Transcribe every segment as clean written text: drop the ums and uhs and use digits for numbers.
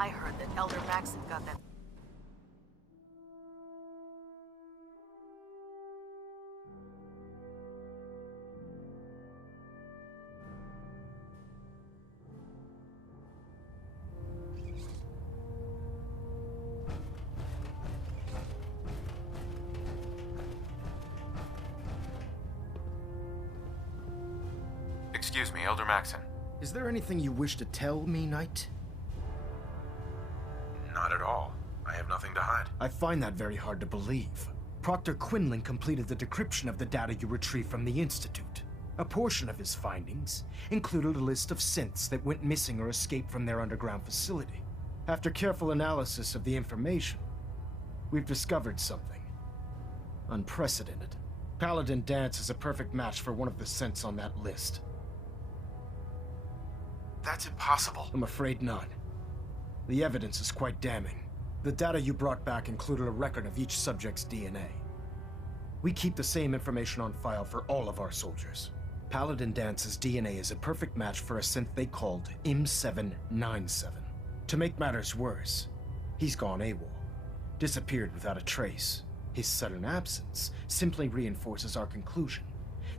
I heard that Elder Maxon got that. Excuse me, Elder Maxon. Is there anything you wish to tell me, Knight? Not at all. I have nothing to hide. I find that very hard to believe. Proctor Quinlan completed the decryption of the data you retrieved from the Institute. A portion of his findings included a list of synths that went missing or escaped from their underground facility. After careful analysis of the information, we've discovered something unprecedented. Paladin Danse is a perfect match for one of the synths on that list. That's impossible. I'm afraid not. The evidence is quite damning. The data you brought back included a record of each subject's DNA. We keep the same information on file for all of our soldiers. Paladin Danse's DNA is a perfect match for a synth they called M797. To make matters worse, he's gone AWOL, disappeared without a trace. His sudden absence simply reinforces our conclusion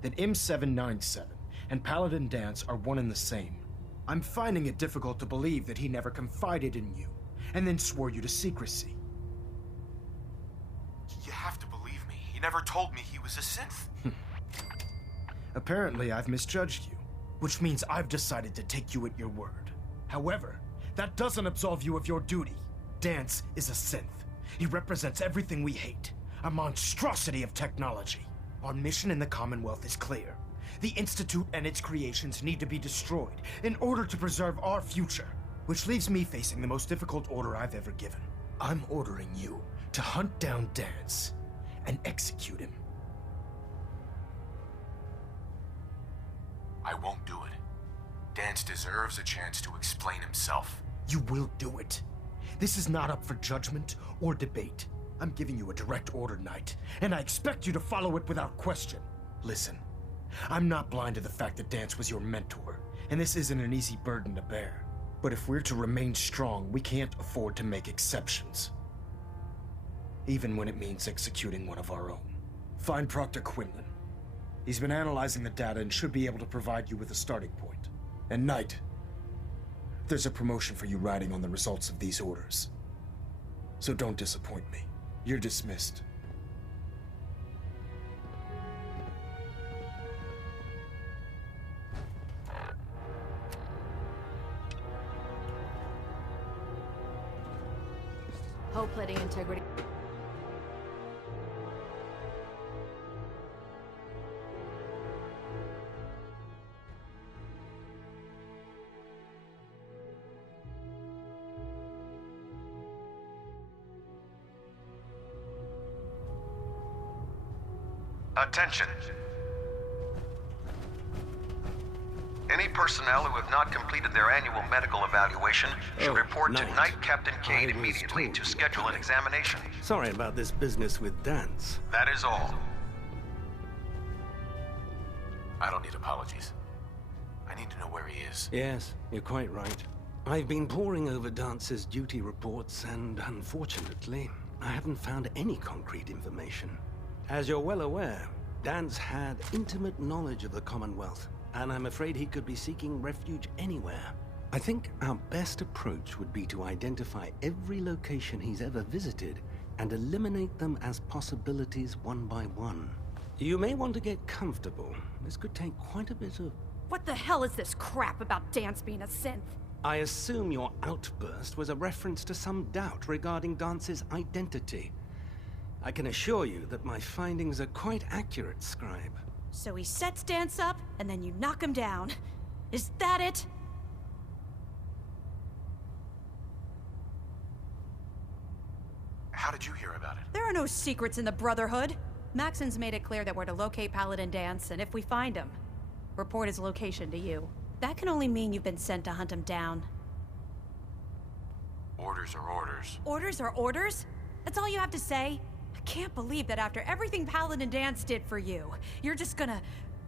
that M797 and Paladin Danse are one and the same. I'm finding it difficult to believe that he never confided in you, and then swore you to secrecy. You have to believe me. He never told me he was a synth. Apparently, I've misjudged you, which means I've decided to take you at your word. However, that doesn't absolve you of your duty. Danse is a synth. He represents everything we hate, a monstrosity of technology. Our mission in the Commonwealth is clear. The Institute and its creations need to be destroyed in order to preserve our future, which leaves me facing the most difficult order I've ever given. I'm ordering you to hunt down Danse and execute him. I won't do it. Danse deserves a chance to explain himself. You will do it. This is not up for judgment or debate. I'm giving you a direct order, Knight, and I expect you to follow it without question. Listen. I'm not blind to the fact that Danse was your mentor, and this isn't an easy burden to bear. But if we're to remain strong, we can't afford to make exceptions. Even when it means executing one of our own. Find Proctor Quinlan. He's been analyzing the data and should be able to provide you with a starting point. And Knight, there's a promotion for you riding on the results of these orders. So don't disappoint me. You're dismissed. Hull plating integrity. Attention. Any personnel who have not completed their annual medical evaluation should report to Knight Captain Cade immediately to schedule an examination. Sorry about this business with Danse. That is all. I don't need apologies. I need to know where he is. Yes, you're quite right. I've been poring over Dance's duty reports, and unfortunately, I haven't found any concrete information. As you're well aware, Danse had intimate knowledge of the Commonwealth, and I'm afraid he could be seeking refuge anywhere. I think our best approach would be to identify every location he's ever visited and eliminate them as possibilities one by one. You may want to get comfortable. This could take quite a bit of... What the hell is this crap about Danse being a synth? I assume your outburst was a reference to some doubt regarding Dance's identity. I can assure you that my findings are quite accurate, Scribe. So he sets Danse up, and then you knock him down. Is that it? How did you hear about it? There are no secrets in the Brotherhood. Maxon's made it clear that we're to locate Paladin Danse, and if we find him, report his location to you. That can only mean you've been sent to hunt him down. Orders are orders. Orders are orders? That's all you have to say? I can't believe that after everything Paladin Danse did for you, you're just gonna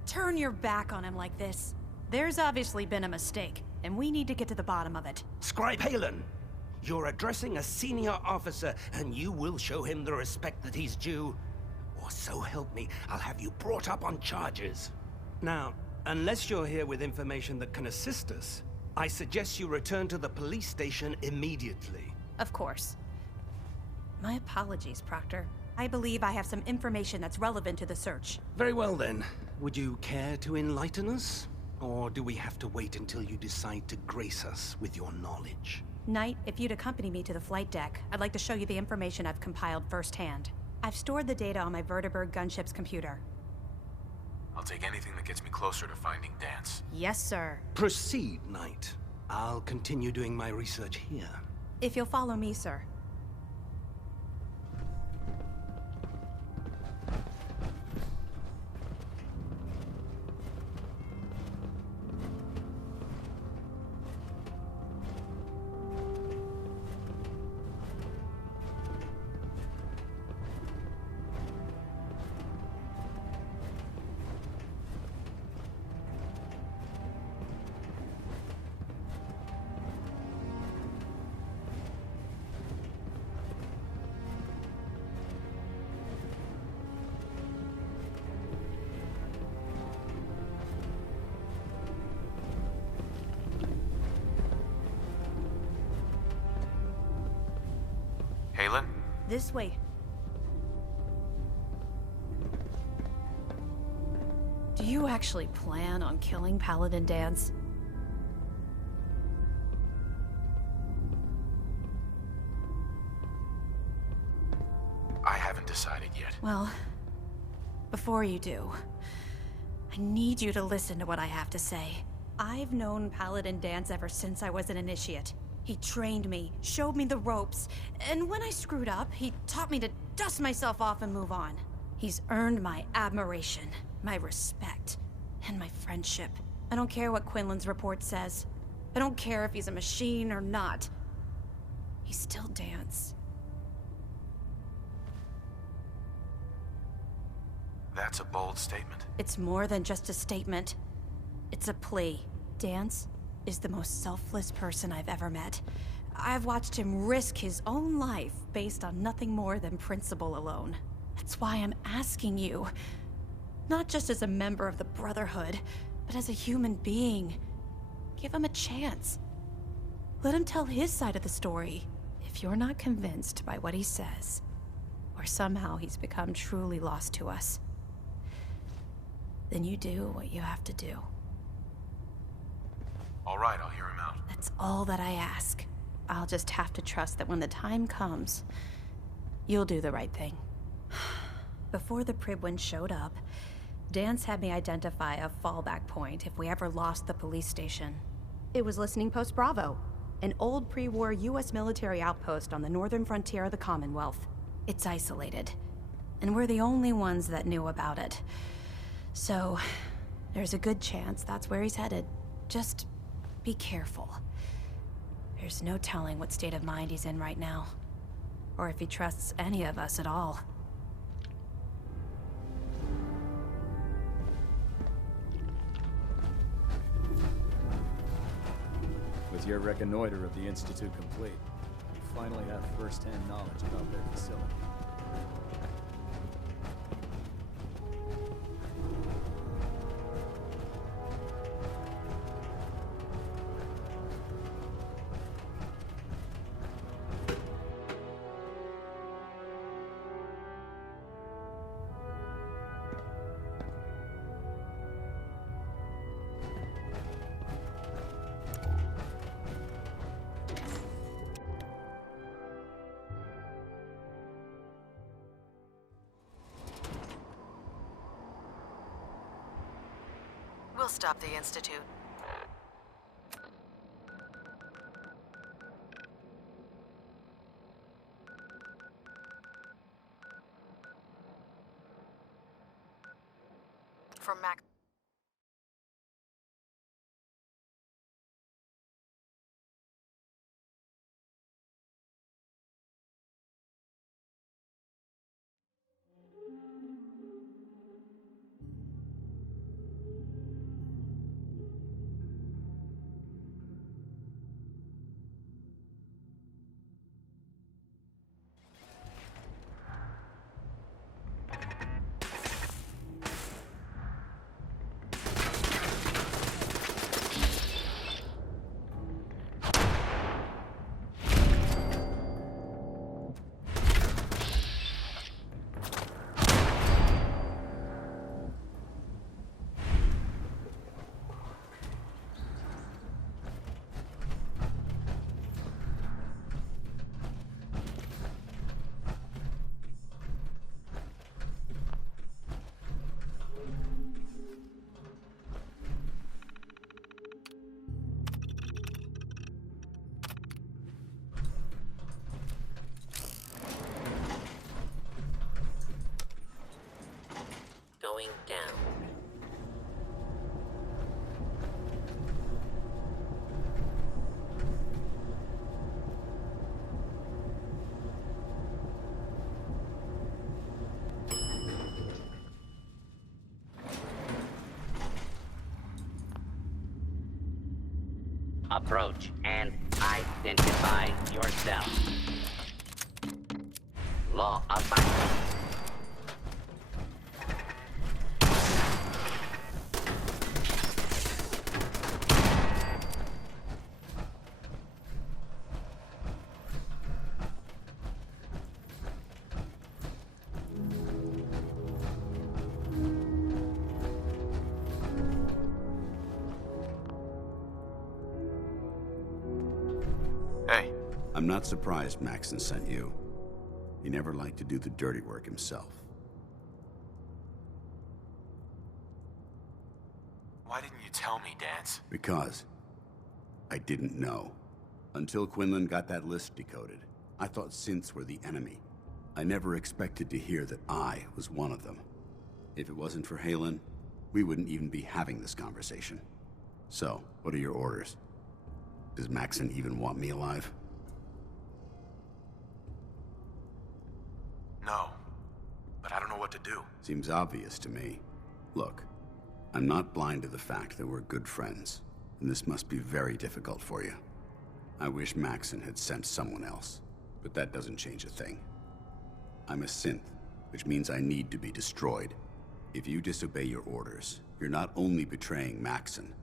turn your back on him like this. There's obviously been a mistake, and we need to get to the bottom of it. Scribe Halen! You're addressing a senior officer, and you will show him the respect that he's due. Or so help me, I'll have you brought up on charges. Now, unless you're here with information that can assist us, I suggest you return to the police station immediately. Of course. My apologies, Proctor. I believe I have some information that's relevant to the search. Very well then. Would you care to enlighten us? Or do we have to wait until you decide to grace us with your knowledge? Knight, if you'd accompany me to the flight deck, I'd like to show you the information I've compiled firsthand. I've stored the data on my Vertibird gunship's computer. I'll take anything that gets me closer to finding Danse. Yes, sir. Proceed, Knight. I'll continue doing my research here. If you'll follow me, sir. Halen? This way. Do you actually plan on killing Paladin Danse? I haven't decided yet. Well, before you do, I need you to listen to what I have to say. I've known Paladin Danse ever since I was an initiate. He trained me, showed me the ropes, and when I screwed up, he taught me to dust myself off and move on. He's earned my admiration, my respect, and my friendship. I don't care what Quinlan's report says. I don't care if he's a machine or not. He's still Danse. That's a bold statement. It's more than just a statement. It's a plea. Danse is the most selfless person I've ever met. I've watched him risk his own life based on nothing more than principle alone. That's why I'm asking you. Not just as a member of the Brotherhood, but as a human being. Give him a chance. Let him tell his side of the story. If you're not convinced by what he says, or somehow he's become truly lost to us, then you do what you have to do. All right, I'll hear him out. That's all that I ask. I'll just have to trust that when the time comes, you'll do the right thing. Before the Pribwin showed up, Danse had me identify a fallback point if we ever lost the police station. It was Listening Post Bravo, an old pre-war US military outpost on the northern frontier of the Commonwealth. It's isolated, and we're the only ones that knew about it. So, there's a good chance that's where he's headed. Just be careful. There's no telling what state of mind he's in right now, or if he trusts any of us at all. With your reconnoiter of the Institute complete, you finally have first-hand knowledge about their facility. We'll stop the Institute. From Mac. Going down. Approach and identify yourself. Law abiding. Hey. I'm not surprised Maxon sent you. He never liked to do the dirty work himself. Why didn't you tell me, Danse? Because I didn't know. Until Quinlan got that list decoded, I thought synths were the enemy. I never expected to hear that I was one of them. If it wasn't for Halen, we wouldn't even be having this conversation. So, what are your orders? Does Maxon even want me alive? No. But I don't know what to do. Seems obvious to me. Look, I'm not blind to the fact that we're good friends, and this must be very difficult for you. I wish Maxon had sent someone else, but that doesn't change a thing. I'm a synth, which means I need to be destroyed. If you disobey your orders, you're not only betraying Maxon,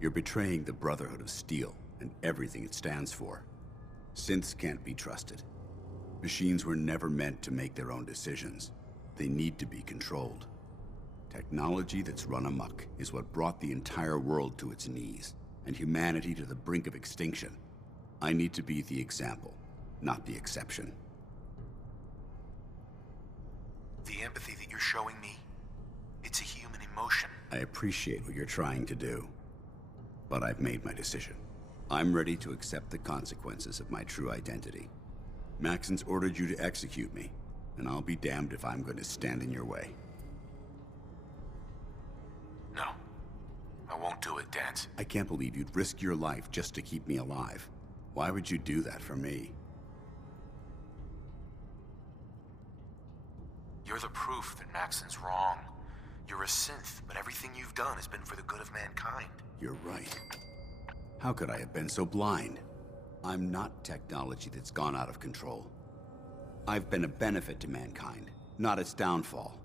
you're betraying the Brotherhood of Steel and everything it stands for. Synths can't be trusted. Machines were never meant to make their own decisions. They need to be controlled. Technology that's run amok is what brought the entire world to its knees, and humanity to the brink of extinction. I need to be the example, not the exception. The empathy that you're showing me, it's a human emotion. I appreciate what you're trying to do, but I've made my decision. I'm ready to accept the consequences of my true identity. Maxon's ordered you to execute me, and I'll be damned if I'm going to stand in your way. No. I won't do it, Danse. I can't believe you'd risk your life just to keep me alive. Why would you do that for me? You're the proof that Maxon's wrong. You're a synth, but everything you've done has been for the good of mankind. You're right. How could I have been so blind? I'm not technology that's gone out of control. I've been a benefit to mankind, not its downfall.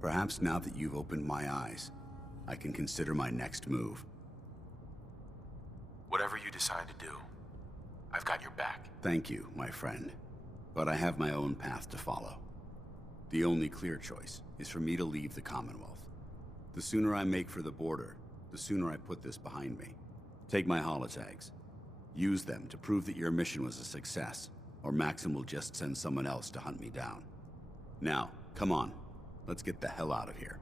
Perhaps now that you've opened my eyes, I can consider my next move. Whatever you decide to do, I've got your back. Thank you, my friend. But I have my own path to follow. The only clear choice is for me to leave the Commonwealth. The sooner I make for the border, the sooner I put this behind me. Take my holotags. Use them to prove that your mission was a success, or Maxon will just send someone else to hunt me down. Now, come on. Let's get the hell out of here.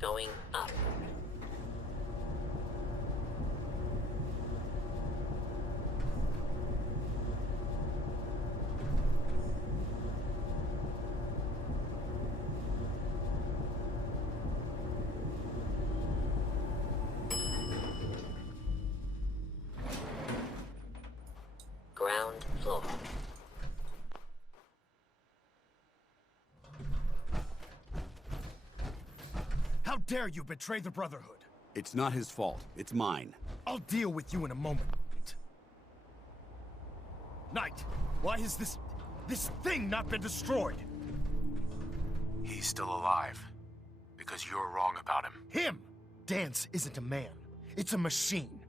Going up. Ground floor. How dare you betray the Brotherhood? It's not his fault. It's mine. I'll deal with you in a moment. Knight, why has this thing not been destroyed? He's still alive. Because you're wrong about him. Him? Danse isn't a man. It's a machine.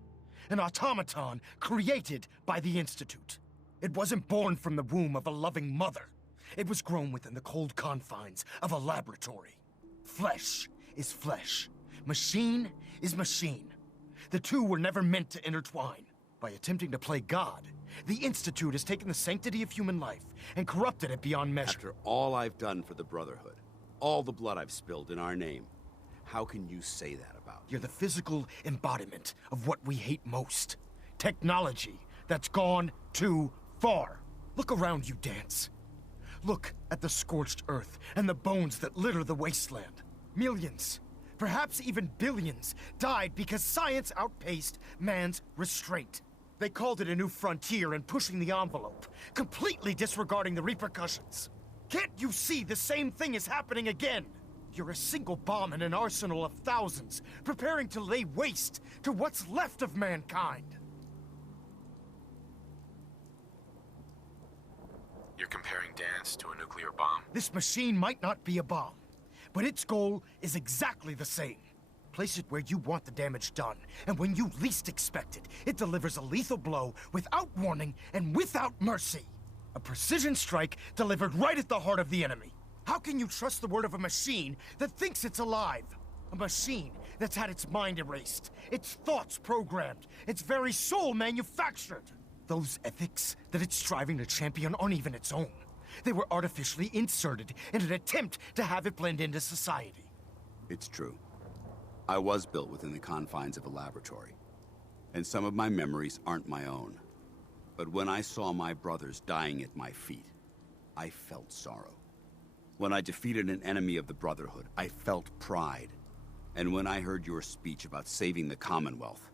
An automaton created by the Institute. It wasn't born from the womb of a loving mother. It was grown within the cold confines of a laboratory. Flesh is flesh. Machine is machine. The two were never meant to intertwine. By attempting to play God, the Institute has taken the sanctity of human life and corrupted it beyond measure. After all I've done for the Brotherhood, all the blood I've spilled in our name, how can you say that about me? You're the physical embodiment of what we hate most. Technology that's gone too far. Look around you, Danse. Look at the scorched earth and the bones that litter the wasteland. Millions, perhaps even billions, died because science outpaced man's restraint. They called it a new frontier and pushing the envelope, completely disregarding the repercussions. Can't you see the same thing is happening again? You're a single bomb in an arsenal of thousands, preparing to lay waste to what's left of mankind. You're comparing Danse to a nuclear bomb. This machine might not be a bomb, but its goal is exactly the same. Place it where you want the damage done, and when you least expect it, it delivers a lethal blow without warning and without mercy. A precision strike delivered right at the heart of the enemy. How can you trust the word of a machine that thinks it's alive? A machine that's had its mind erased, its thoughts programmed, its very soul manufactured. Those ethics that it's striving to champion aren't even its own. They were artificially inserted in an attempt to have it blend into society. It's true. I was built within the confines of a laboratory, and some of my memories aren't my own. But when I saw my brothers dying at my feet, I felt sorrow. When I defeated an enemy of the Brotherhood, I felt pride. And when I heard your speech about saving the Commonwealth,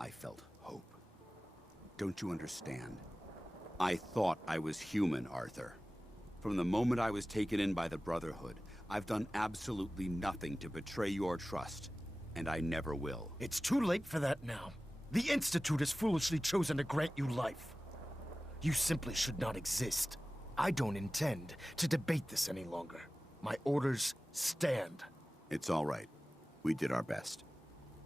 I felt hope. Don't you understand? I thought I was human, Arthur. From the moment I was taken in by the Brotherhood, I've done absolutely nothing to betray your trust, and I never will. It's too late for that now. The Institute has foolishly chosen to grant you life. You simply should not exist. I don't intend to debate this any longer. My orders stand. It's all right. We did our best.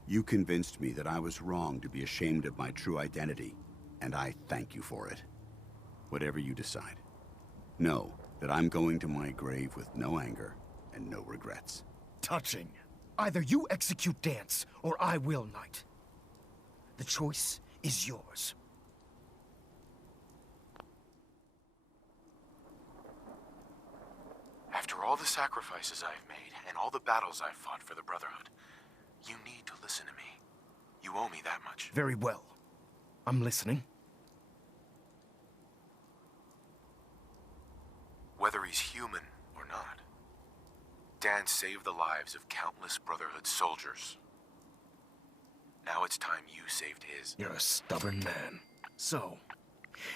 You convinced me that I was wrong to be ashamed of my true identity, and I thank you for it. Whatever you decide. Know that I'm going to my grave with no anger and no regrets. Touching. Either you execute Danse, or I will, Knight. The choice is yours. After all the sacrifices I've made and all the battles I've fought for the Brotherhood, you need to listen to me. You owe me that much. Very well. I'm listening. Whether he's human or not, Danse saved the lives of countless Brotherhood soldiers. Now it's time you saved his. You're a stubborn man. So,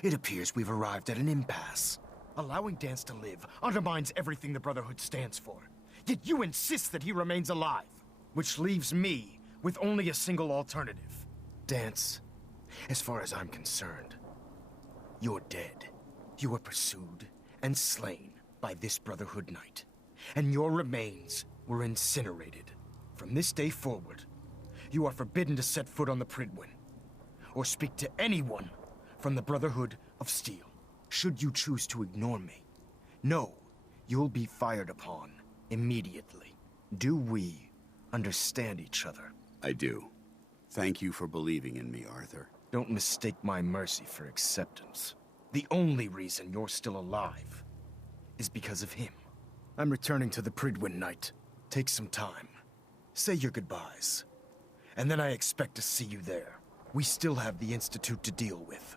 it appears we've arrived at an impasse. Allowing Danse to live undermines everything the Brotherhood stands for. Yet you insist that he remains alive, which leaves me with only a single alternative. Danse, as far as I'm concerned, you're dead. You were pursued and slain by this Brotherhood Knight, and your remains were incinerated. From this day forward, you are forbidden to set foot on the Pridwin, or speak to anyone from the Brotherhood of Steel. Should you choose to ignore me, know you'll be fired upon immediately. Do we understand each other? I do. Thank you for believing in me, Arthur. Don't mistake my mercy for acceptance. The only reason you're still alive is because of him. I'm returning to the Pridwin, Knight. Take some time. Say your goodbyes. And then I expect to see you there. We still have the Institute to deal with.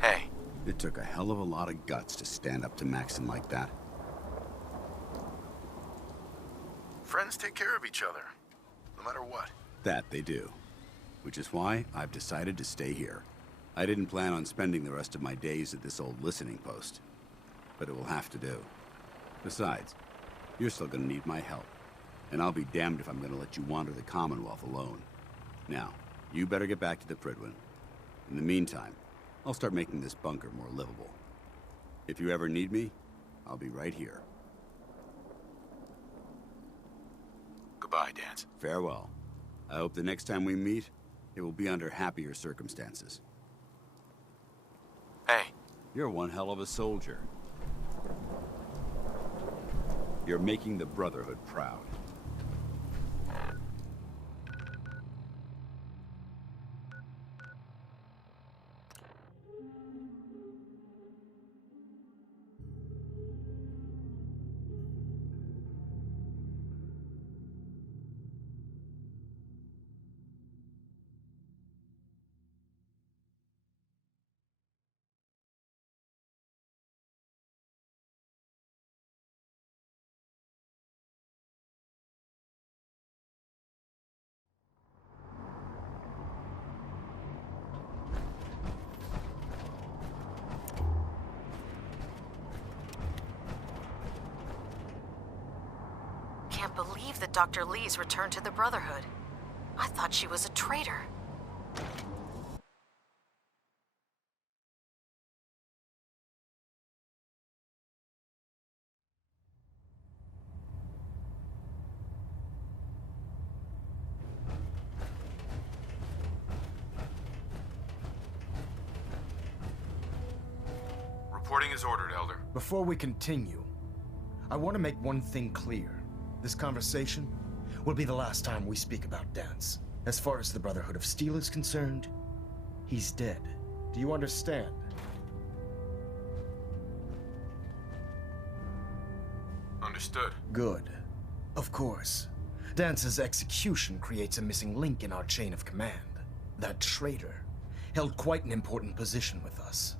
Hey. It took a hell of a lot of guts to stand up to Maxon like that. Friends take care of each other, no matter what. That they do. Which is why I've decided to stay here. I didn't plan on spending the rest of my days at this old listening post. But it will have to do. Besides, you're still gonna need my help. And I'll be damned if I'm gonna let you wander the Commonwealth alone. Now, you better get back to the Pridwin. In the meantime, I'll start making this bunker more livable. If you ever need me, I'll be right here. Goodbye, Danse. Farewell. I hope the next time we meet, it will be under happier circumstances. Hey. You're one hell of a soldier. You're making the Brotherhood proud. Can't believe that Dr. Lee's returned to the Brotherhood. I thought she was a traitor. Reporting is ordered, Elder. Before we continue, I want to make one thing clear. This conversation will be the last time we speak about Danse. As far as the Brotherhood of Steel is concerned, he's dead. Do you understand? Understood. Good. Of course. Dance's execution creates a missing link in our chain of command. That traitor held quite an important position with us.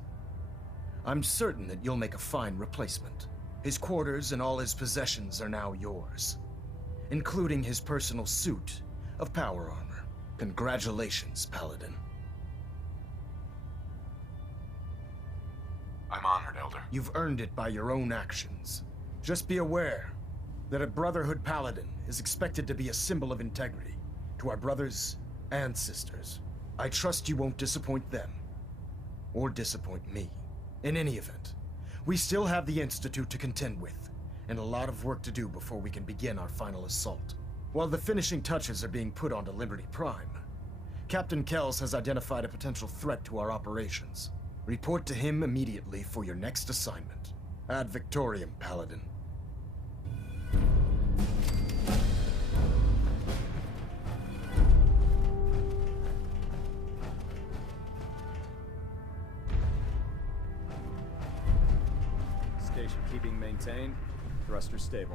I'm certain that you'll make a fine replacement. His quarters and all his possessions are now yours, including his personal suit of power armor. Congratulations, Paladin. I'm honored, Elder. You've earned it by your own actions. Just be aware that a Brotherhood Paladin is expected to be a symbol of integrity to our brothers and sisters. I trust you won't disappoint them, or disappoint me. In any event, we still have the Institute to contend with, and a lot of work to do before we can begin our final assault. While the finishing touches are being put onto Liberty Prime, Captain Kells has identified a potential threat to our operations. Report to him immediately for your next assignment. Ad Victoriam, Paladin. Station keeping maintained. Thruster stable.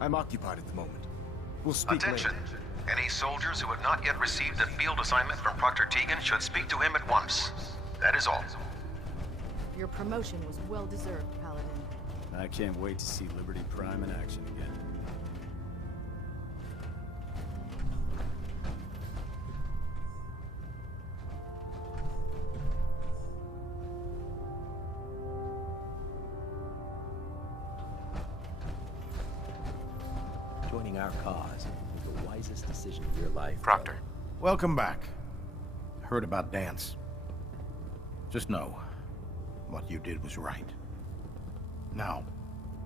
I'm occupied at the moment. We'll speak Attention. later. Any soldiers who have not yet received a field assignment from Proctor Tegan should speak to him at once. That is all. Your promotion was well-deserved, Paladin. I can't wait to see Liberty Prime in action again. Joining our cause was the wisest decision of your life. Proctor. Welcome back. Heard about Danse. Just know, what you did was right. Now,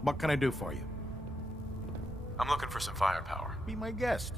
what can I do for you? I'm looking for some firepower. Be my guest.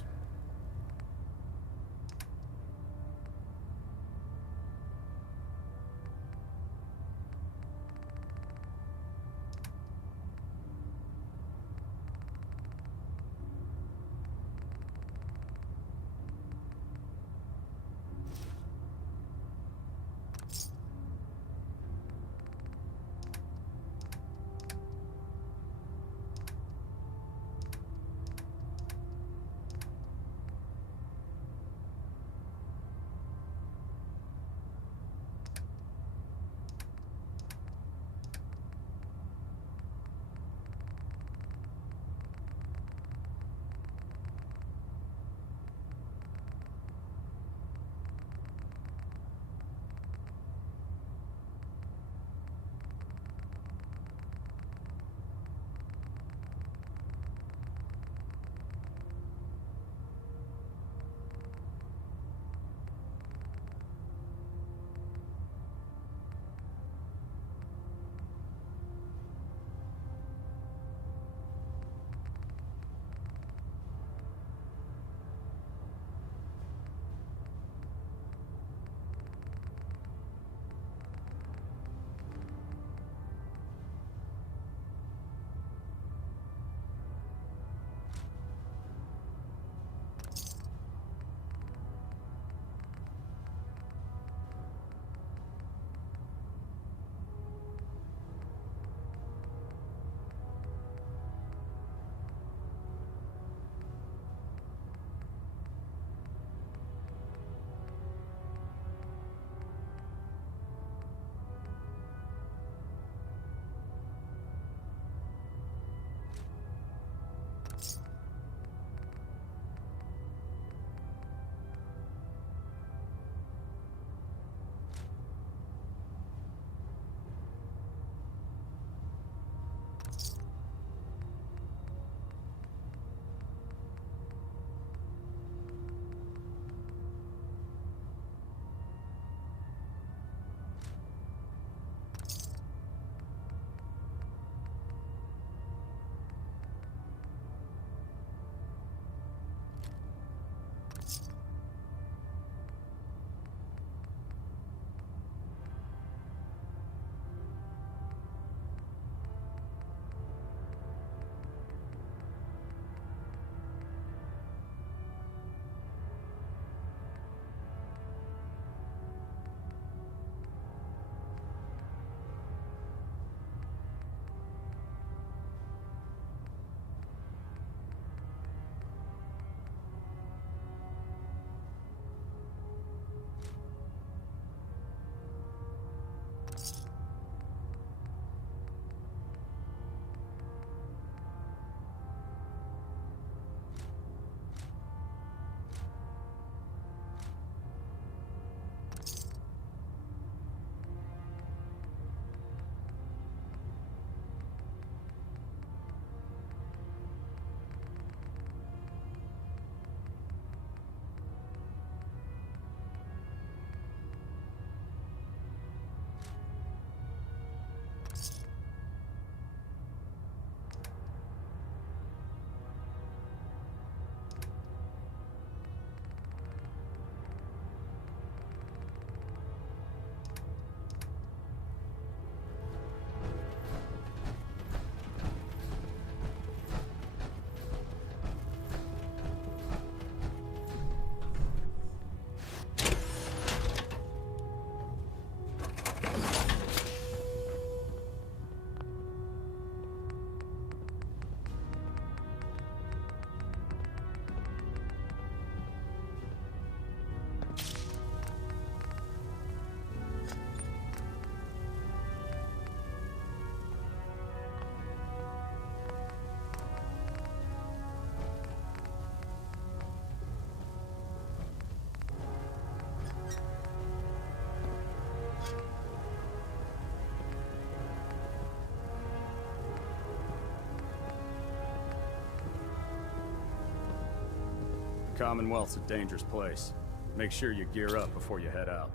Commonwealth's a dangerous place. Make sure you gear up before you head out.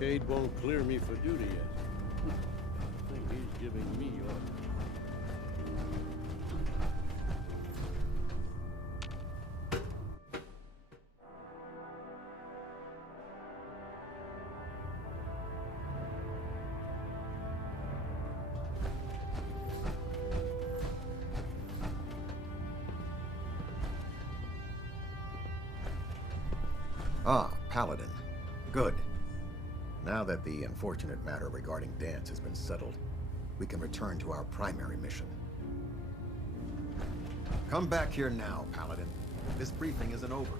Cade won't clear me for duty yet. I think he's giving me orders. Ah, Paladin. Good. Now that the unfortunate matter regarding Danse has been settled, we can return to our primary mission. Come back here now, Paladin. This briefing isn't over.